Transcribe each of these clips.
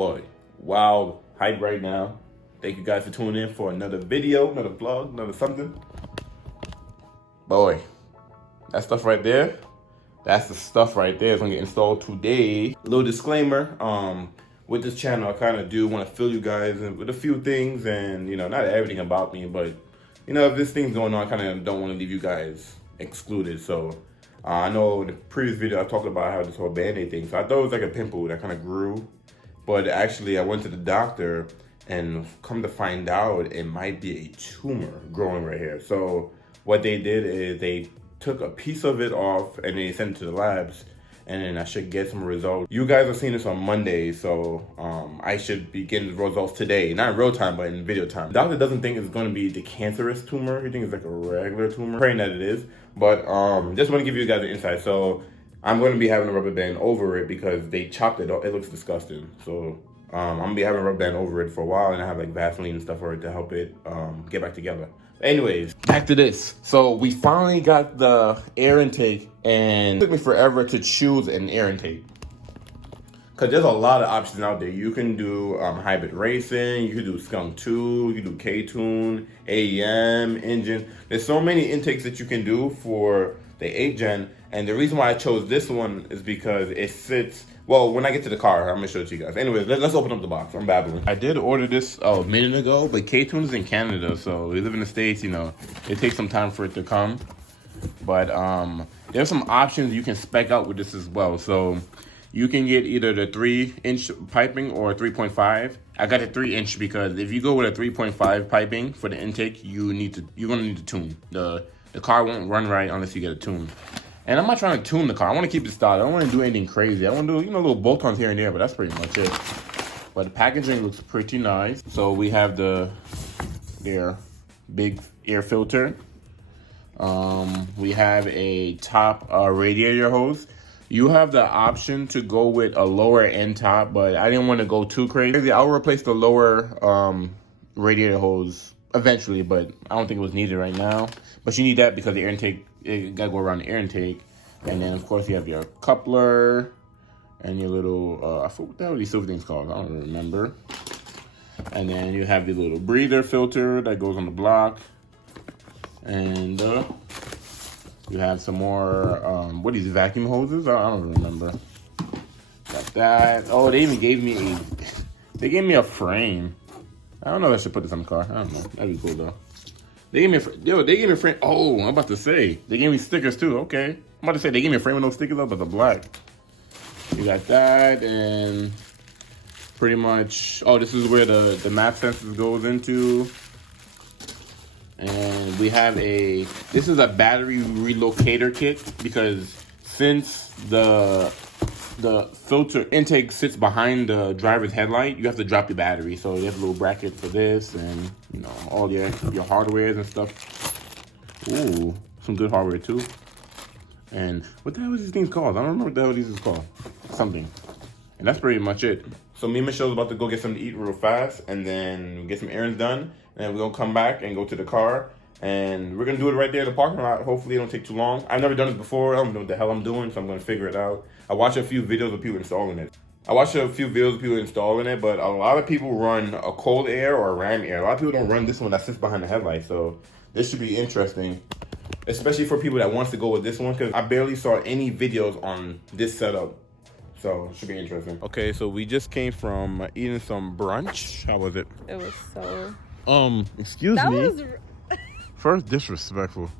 Boy, wild hype right now. Thank you guys for tuning in for another video, another vlog, another something. Boy, that stuff right there, that's the stuff right there. It's gonna get installed today. A little disclaimer, with this channel, I kind of do want to fill you guys in with a few things, and you know, not everything about me, but you know, if this thing's going on, I kind of don't want to leave you guys excluded. So I know in the previous video I talked about how this whole Band-Aid thing, so I thought it was like a pimple that kind of grew, but actually I went to the doctor and come to find out it might be a tumor growing right here. So what they did is they took a piece of it off and they sent it to the labs, and then I should get some results. You guys are seeing this on Monday, so I should be getting the results today. Not in real time, but in video time. The doctor doesn't think it's gonna be the cancerous tumor. He thinks it's like a regular tumor. Praying that it is, but just wanna give you guys an insight. So I'm gonna be having a rubber band over it because they chopped it off. It looks disgusting. So I'm gonna be having a rubber band over it for a while, and I have like Vaseline and stuff for it to help it get back together. Anyways, back to this. So we finally got the air intake, and it took me forever to choose an air intake because there's a lot of options out there. You can do hybrid racing, you can do Skunk 2, you can do K-Tune, AEM, engine. There's so many intakes that you can do for the 8th gen, and the reason why I chose this one is because it sits, well, when I get to the car, I'm gonna show it to you guys. Anyways, let's open up the box. I'm babbling. I did order this a minute ago, but K-Tune is in Canada, so we live in the States, you know, it takes some time for it to come. But there's some options you can spec out with this as well. So you can get either the 3-inch piping or 3.5. I got a 3-inch because if you go with a 3.5 piping for the intake, you're gonna need to tune. The car won't run right unless you get a tune. And I'm not trying to tune the car. I want to keep it styled. I don't want to do anything crazy. I want to do, you know, little bolt-ons here and there, but that's pretty much it. But the packaging looks pretty nice. So we have their big air filter. We have a top radiator hose. You have the option to go with a lower end top, but I didn't want to go too crazy. I'll replace the lower radiator hose eventually, but I don't think it was needed right now. But you need that because the air intake, it gotta go around the air intake. And then of course you have your coupler and your little, I forgot what the hell these silver things called, I don't remember. And then you have the little breather filter that goes on the block. And you have some more, what are these, vacuum hoses? I don't remember. Got that. Oh, they even gave me a frame. I don't know if I should put this on the car. I don't know. That'd be cool though. They gave me a frame. Oh, I'm about to say. They gave me stickers too. Okay. I'm about to say they gave me a frame with no stickers up, but the black. You got that, and pretty much, oh, this is where the map sensors goes into. And we have this is a battery relocator kit because since the filter intake sits behind the driver's headlight, you have to drop your battery. So you have a little bracket for this, and you know, all your hardware and stuff. Ooh, some good hardware too. And what the hell is these things called? I don't remember what the hell these is called. Something. And that's pretty much it. So me and Michelle's about to go get something to eat real fast, and then get some errands done, and then we're gonna come back and go to the car. And we're gonna do it right there in the parking lot. Hopefully it don't take too long. I've never done this before. I don't know what the hell I'm doing, so I'm gonna figure it out. I watched a few videos of people installing it. but a lot of people run a cold air or a ram air. A lot of people don't run this one that sits behind the headlight. So this should be interesting, especially for people that wants to go with this one, because I barely saw any videos on this setup. So it should be interesting. Okay, so we just came from eating some brunch. How was it? It was so... excuse me. First, disrespectful.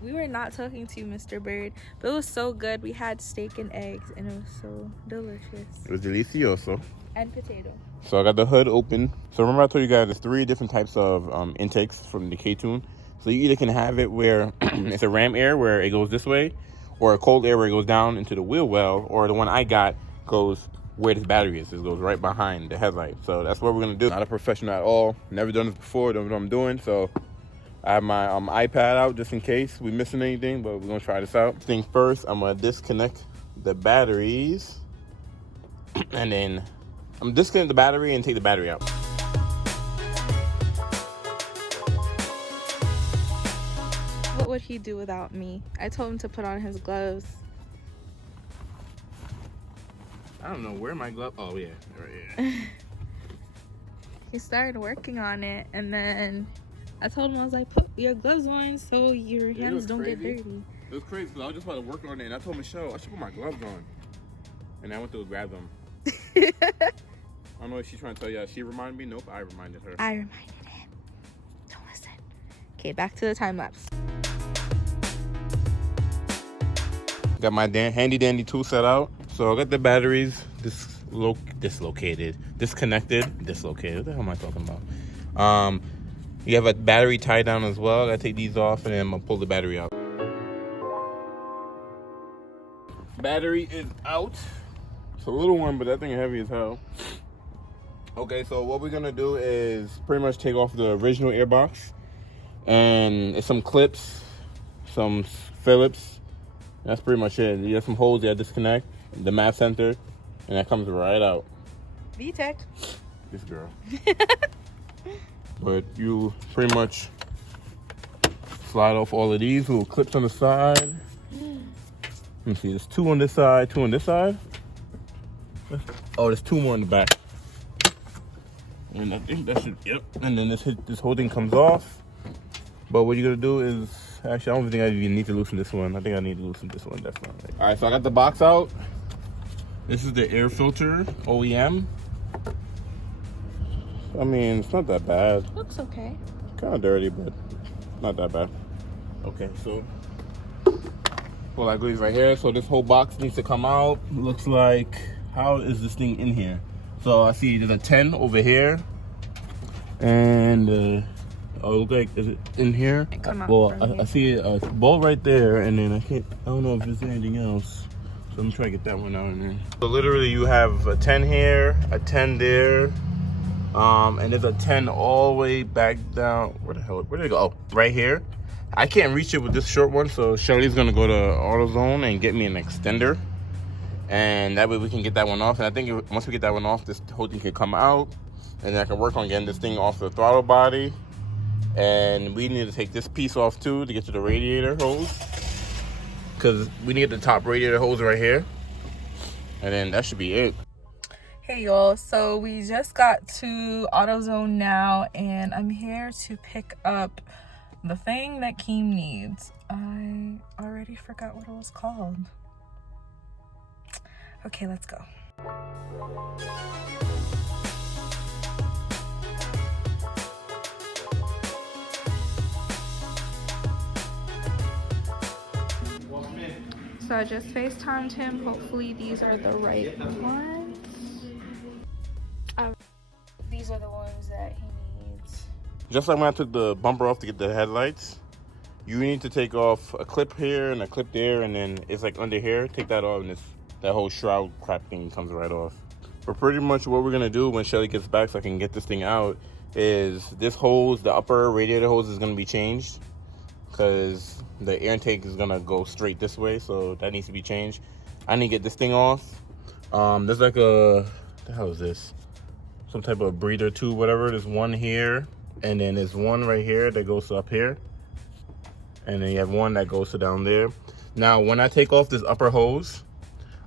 We were not talking to you, Mr. Bird, but it was so good. We had steak and eggs, and it was so delicious. It was delicioso. And potato. So I got the hood open. So remember I told you guys there's 3 different types of intakes from the K-Tune. So you either can have it where it's a ram air where it goes this way, or a cold air where it goes down into the wheel well, or the one I got goes where this battery is. It goes right behind the headlight. So that's what we're gonna do. Not a professional at all. Never done this before. Don't know what I'm doing. So I have my iPad out just in case we missing anything, but we're gonna try this out. Thing first, I'm gonna disconnect the batteries, and then I'm disconnect the battery and take the battery out. What would he do without me? I told him to put on his gloves. I don't know where my glove. Oh yeah, right here. He started working on it, and then I told him, I was like, put your gloves on so your hands don't get dirty. It was crazy because I was just about to work on it, and I told Michelle I should put my gloves on, and I went to grab them. I don't know if she's trying to tell you. She reminded me. Nope, I reminded her. I reminded him. Don't listen. Okay, back to the time lapse. Got my handy dandy tool set out. So I got the batteries dislocated. What the hell am I talking about? You have a battery tie down as well. I gotta take these off and then I'm gonna pull the battery out. Battery is out. It's a little one, but that thing is heavy as hell. Okay, so what we're gonna do is pretty much take off the original airbox and it's some clips, some Phillips. That's pretty much it. You have some holes that disconnect, the map center, and that comes right out. VTech. This girl. But you pretty much slide off all of these little clips on the side. Let me see, there's two on this side, two on this side. Oh, there's two more in the back. And I think that should, yep. And then this whole thing comes off. But what you're gonna do is, actually, I don't think I even need to loosen this one. I think I need to loosen this one, definitely. All right, so I got the box out. This is the air filter, OEM. I mean, it's not that bad. Looks okay. Kind of dirty, but not that bad. Okay, so pull that goodies right here. So this whole box needs to come out. Looks like, how is this thing in here? So I see there's a 10 over here. And, oh, look like, is it in here? Well, I see a ball right there, and then I don't know if there's anything else. So I'm trying to get that one out in there. So literally you have a 10 here, a 10 there, and there's a 10 all the way back down. Where did it go? Oh, right here. I can't reach it with this short one, so Shelly's gonna go to AutoZone and get me an extender. And that way we can get that one off. And I think once we get that one off, this whole thing can come out. And then I can work on getting this thing off the throttle body. And we need to take this piece off too to get to the radiator hose. Because we need the top radiator hose right here. And then that should be it. Hey y'all, so we just got to AutoZone now. And I'm here to pick up the thing that Keem needs. I already forgot what it was called. Okay, let's go. So I just FaceTimed him. Hopefully these are the right ones. These are the ones that he needs. Just like when I took the bumper off to get the headlights, you need to take off a clip here and a clip there, and then it's like under here. Take that off, and that whole shroud crap thing comes right off. But pretty much what we're gonna do when Shelly gets back so I can get this thing out is this hose, the upper radiator hose, is gonna be changed because the air intake is gonna go straight this way, so that needs to be changed. I need to get this thing off. There's like what the hell is this? Some type of breather tube, whatever. There's one here, and then there's one right here that goes up here, and then you have one that goes to down there. Now, when I take off this upper hose,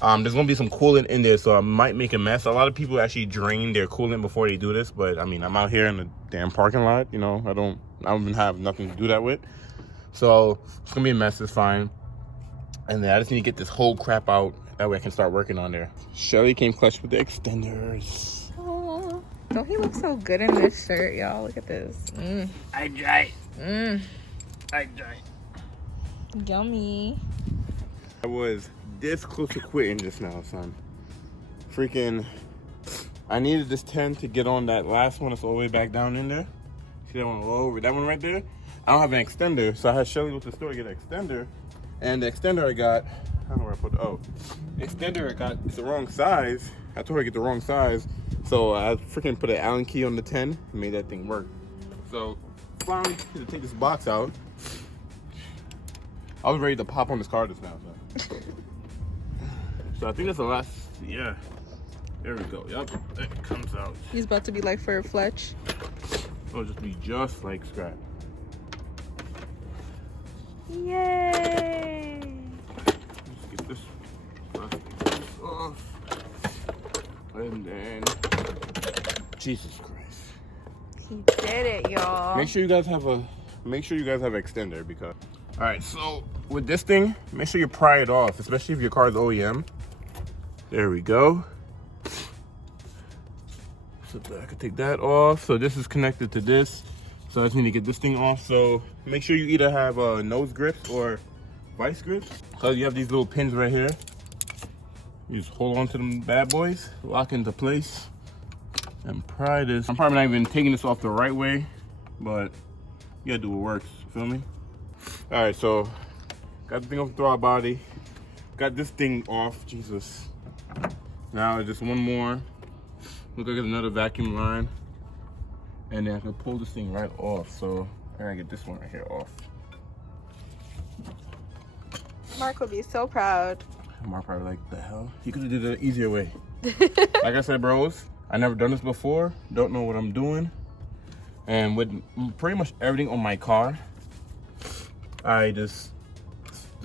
there's gonna be some coolant in there, so I might make a mess. A lot of people actually drain their coolant before they do this, but I mean, I'm out here in the damn parking lot, you know, I don't even have nothing to do that with. So it's gonna be a mess, it's fine. And then I just need to get this whole crap out. That way I can start working on there. Shelly came clutch with the extenders. Oh, don't he look so good in this shirt, y'all? Look at this. I dry. I dry. Yummy. I was this close to quitting just now, son. Freaking, I needed this 10 to get on that last one that's all the way back down in there. See that one lower? That one right there? I don't have an extender, so I had Shelly go to the store to get an extender. And the extender I got, I don't know where I put it. Oh, the extender I got, it's the wrong size. I told her to get the wrong size. So I freaking put an Allen key on the 10 and made that thing work. So finally, to take this box out. I was ready to pop on this car just now. So I think that's the last, yeah. There we go, yep, that comes out. He's about to be like for a Fletch. It'll just be just like scrap. Yay! Let's get this plastic off. And then, Jesus Christ. He did it, y'all. Make sure you guys have an extender because. All right, so with this thing, make sure you pry it off, especially if your car is OEM. There we go. So I can take that off. So this is connected to this. So I just need to get this thing off. So make sure you either have nose grips or vice grips. So you have these little pins right here. You just hold on to them bad boys, lock into place, and pry this. I'm probably not even taking this off the right way, but you gotta do what works, feel me? All right, so got the thing off the throttle body, got this thing off, Jesus. Now just one more. Look like there's another vacuum line, and then I can pull this thing right off. So I gotta get this one right here off. Mark would be so proud. Mark probably like, the hell? He could have did it the easier way. Like I said, bros, I never done this before. Don't know what I'm doing. And with pretty much everything on my car, I just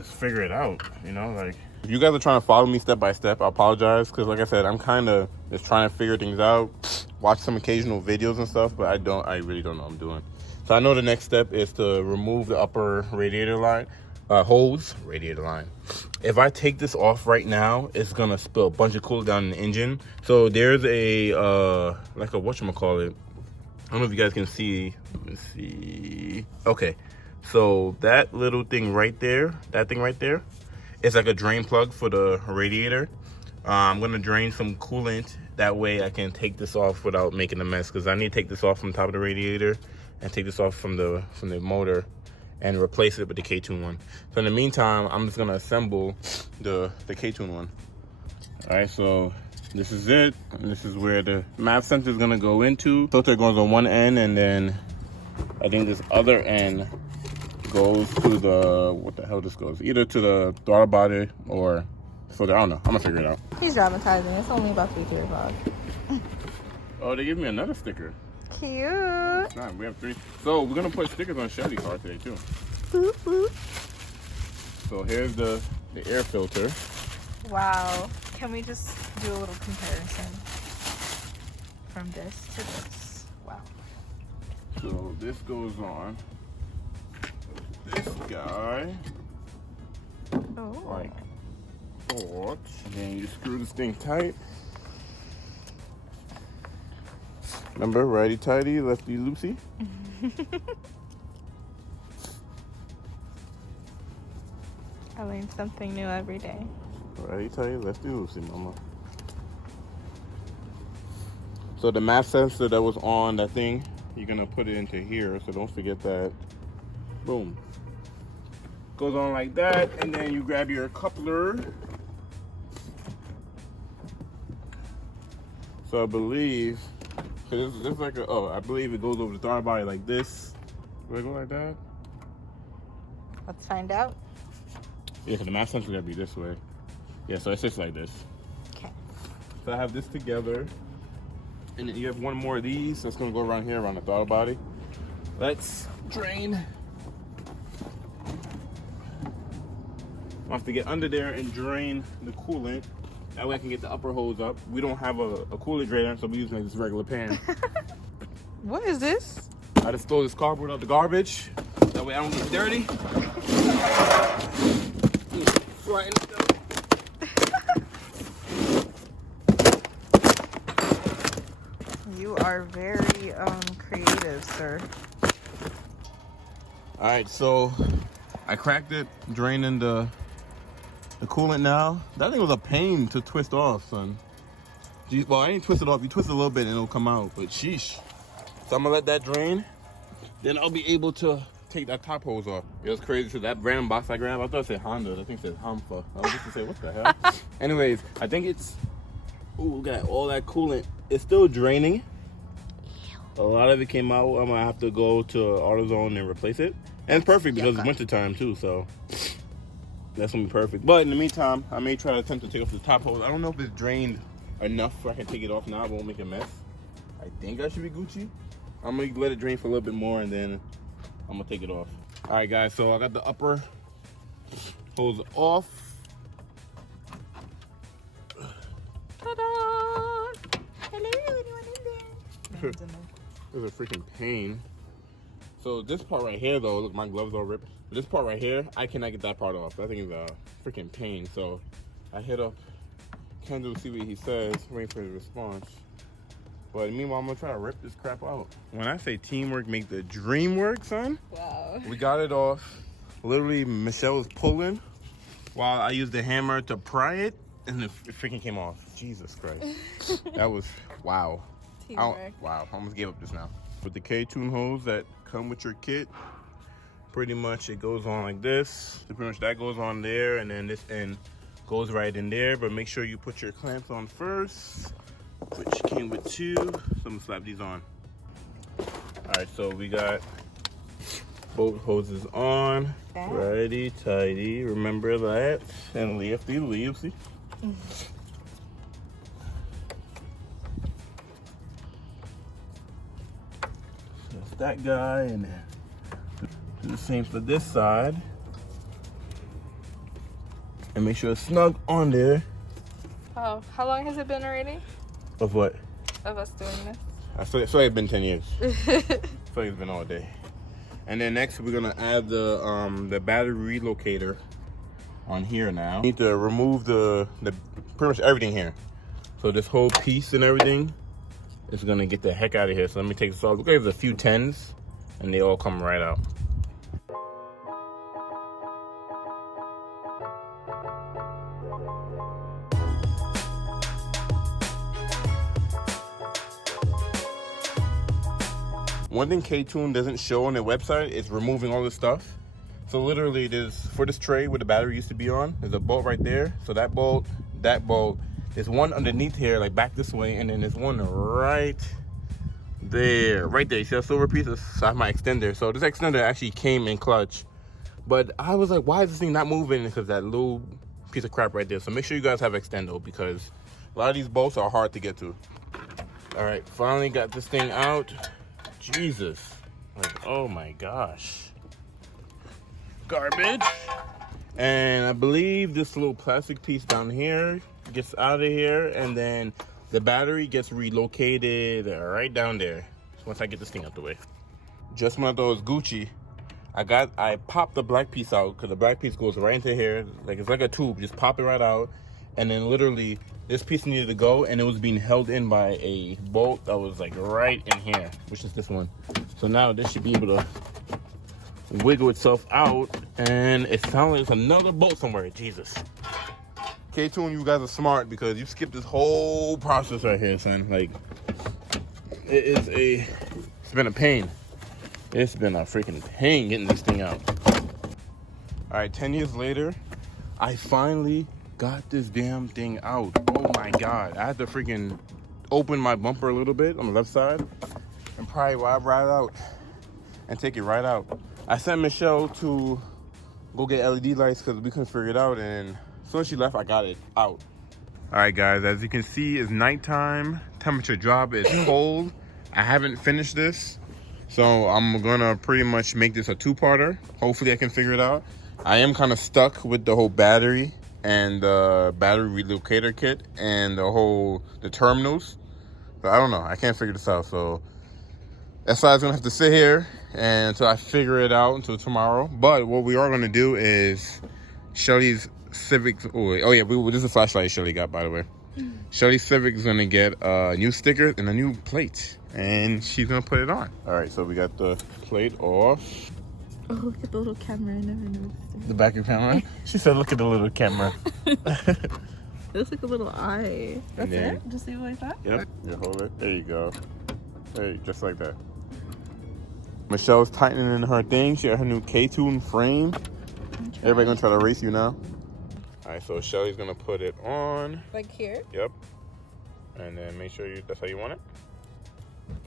figure it out, you know? Like, if you guys are trying to follow me step by step, I apologize. Because like I said, I'm kind of just trying to figure things out. Watch some occasional videos and stuff, but I really don't know what I'm doing. So I know the next step is to remove the upper radiator line. Radiator line. If I take this off right now, it's gonna spill a bunch of coolant down in the engine. So there's a like a whatchamacallit. I don't know if you guys can see. Let me see. Okay, so that little thing right there, is like a drain plug for the radiator. I'm gonna drain some coolant. That way I can take this off without making a mess, because I need to take this off from the top of the radiator and take this off from the motor and replace it with the K-Tune one. So in the meantime, I'm just gonna assemble the K-Tune one. All right, so this is it. This is where the map sensor is gonna go into. Filter goes on one end, and then I think this other end goes to the, what the hell this goes? Either to the throttle body or filter, I don't know. I'm gonna figure it out. He's dramatizing. It's only about to be 3 o'clock. Oh, they give me another sticker. Cute. It's not, we have 3. So we're gonna put stickers on Shelly's car today too. Boop, boop. So here's the air filter. Wow. Can we just do a little comparison from this to this? Wow. So this goes on this guy. Oh. Like that. And then you screw this thing tight. Remember, righty tighty, lefty loosey. I learn something new every day. Righty tighty, lefty loosey, mama. So the map sensor that was on that thing, you're gonna put it into here, so don't forget that. Boom. Goes on like that, and then you grab your coupler. So I believe, this is like a, I believe it goes over the throttle body like this. Will it go like that? Let's find out. Yeah, because the map sensor gotta be this way. Yeah, so it's just like this. Okay. So I have this together. And then you have one more of these that's gonna go around here, around the throttle body. Let's drain. I have to get under there and drain the coolant. That way I can get the upper hose up. We don't have a coolant drainer, so we're using this regular pan. What is this? I just throw this cardboard out the garbage. That way I don't get dirty. Flatten it up. You are very creative, sir. All right, so I cracked it, draining the coolant now. That thing was a pain to twist off, son. Well, I didn't twist it off. You twist it a little bit and it'll come out, but sheesh. So I'm gonna let that drain. Then I'll be able to take that top hose off. It was crazy, so that random box I grabbed, I thought it said Honda. I think it said Hamfa. I was just gonna say, what the hell? Anyways, I think it's, ooh, look at all that coolant. It's still draining. A lot of it came out. I'm gonna have to go to AutoZone and replace it. And it's perfect because it's winter time too, so that's gonna be perfect. But in the meantime, I may try to attempt to take off the top hose. I don't know if it's drained enough where I can take it off now. It won't make a mess. I think I should be Gucci. I'm gonna let it drain for a little bit more and then I'm gonna take it off. All right, guys, so I got the upper hose off. Ta-da! hands in there. There's a freaking pain. So this part right here though, look, my gloves all ripped. But this part right here, I cannot get that part off. That thing is a freaking pain. So I hit up Kendall to see what he says, waiting for his response. But meanwhile, I'm gonna try to rip this crap out. When I say teamwork make the dream work, son. Wow. We got it off. Literally, Michelle was pulling while I used the hammer to pry it, and it freaking came off. Jesus Christ. That was, wow. Teamwork. Wow, I almost gave up just now. With the K-tune hose that come with your kit, pretty much it goes on like this. So pretty much that goes on there, and then this end goes right in there. But make sure you put your clamps on first, which came with 2. So I'm gonna slap these on. All right, so we got both hoses on. Righty tighty. Remember that. And lefty. That's that guy, and then do the same for this side. And make sure it's snug on there. Oh, how long has it been already? Of what? Of us doing this? I feel like it's been 10 years. I feel like it's been all day. And then next we're gonna add the battery relocator on here now. Need to remove the pretty much everything here. So this whole piece and everything is gonna get the heck out of here. So let me take this off. Look, there's a few 10s and they all come right out. One thing K-Tune doesn't show on their website is removing all this stuff. So literally there's, for this tray where the battery used to be on, there's a bolt right there. So that bolt, there's one underneath here, like back this way, and then there's one right there. You see that silver piece? So I have my extender. So this extender actually came in clutch. But I was like, why is this thing not moving? Because that little piece of crap right there. So make sure you guys have extendo, because a lot of these bolts are hard to get to. All right, finally got this thing out. Jesus, like, oh my gosh. Garbage. And I believe this little plastic piece down here gets out of here, and then the battery gets relocated right down there once I get this thing out the way. Just when I thought it was Gucci, I popped the black piece out, because the black piece goes right into here. Like, it's like a tube, just pop it right out. And then literally this piece needed to go, and it was being held in by a bolt that was like right in here, which is this one. So now this should be able to wiggle itself out, and it sounds like there's another bolt somewhere. Jesus. K-Tune, you guys are smart, because you skipped this whole process right here, son. Like, it's been a pain. It's been a freaking pain getting this thing out. All right, 10 years later, I finally got this damn thing out. Oh my God. I had to freaking open my bumper a little bit on the left side and probably ride right out and take it right out. I sent Michelle to go get LED lights because we couldn't figure it out, and as soon as she left, I got it out. All right, guys, as you can see, it's nighttime. Temperature drop is cold. I haven't finished this, so I'm gonna pretty much make this a 2-parter. Hopefully I can figure it out. I am kind of stuck with the whole battery and the battery relocator kit and the terminals. But I don't know, I can't figure this out. So SI's gonna have to sit here until I figure it out until tomorrow. But what we are gonna do is Shelly's Civic, oh yeah, this is a flashlight Shelly got, by the way. Shelly's Civic is gonna get a new sticker and a new plate, and she's gonna put it on. All right, so we got the plate off. Oh, look at the little camera, I never noticed it. The back of the camera? She said, look at the little camera. It looks like a little eye. That's then, it? Just leave it like that? Yep, you hold it. There you go. Hey, just like that. Michelle's tightening her thing. She got her new K-Tune frame. Everybody gonna try to race you now. All right, so Shelly's gonna put it on. Like here? Yep. And then make sure that's how you want it.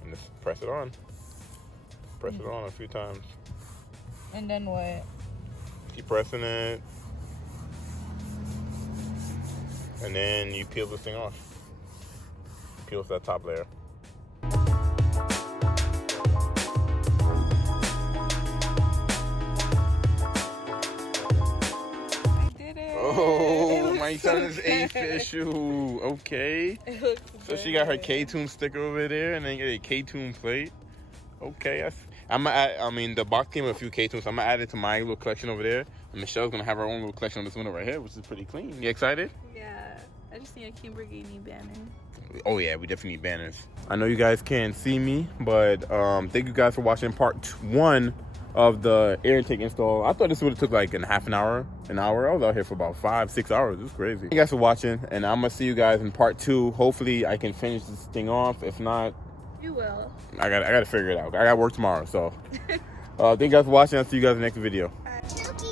And just press it on. Press it on a few times. And then what? Keep pressing it. And then you peel this thing off. Peels that top layer. I did it. Oh my son is official. Okay. It looks So she got her K-Tune sticker over there, and then get a K-Tune plate. Okay, I mean, the box came with a few K-Tunes, so I'm gonna add it to my little collection over there. And Michelle's gonna have her own little collection on this window right here, which is pretty clean. You excited? Yeah. I just need a Lamborghini banner. Oh yeah, we definitely need banners. I know you guys can't see me, but thank you guys for watching part 1 of the air intake install. I thought this would have took like an hour. I was out here for about 5-6 hours. It's crazy. Thank you guys for watching, and I'm gonna see you guys in part 2. Hopefully I can finish this thing off. If not, you will. I gotta figure it out. I got work tomorrow, so thank you guys for watching. I'll see you guys in the next video. Bye.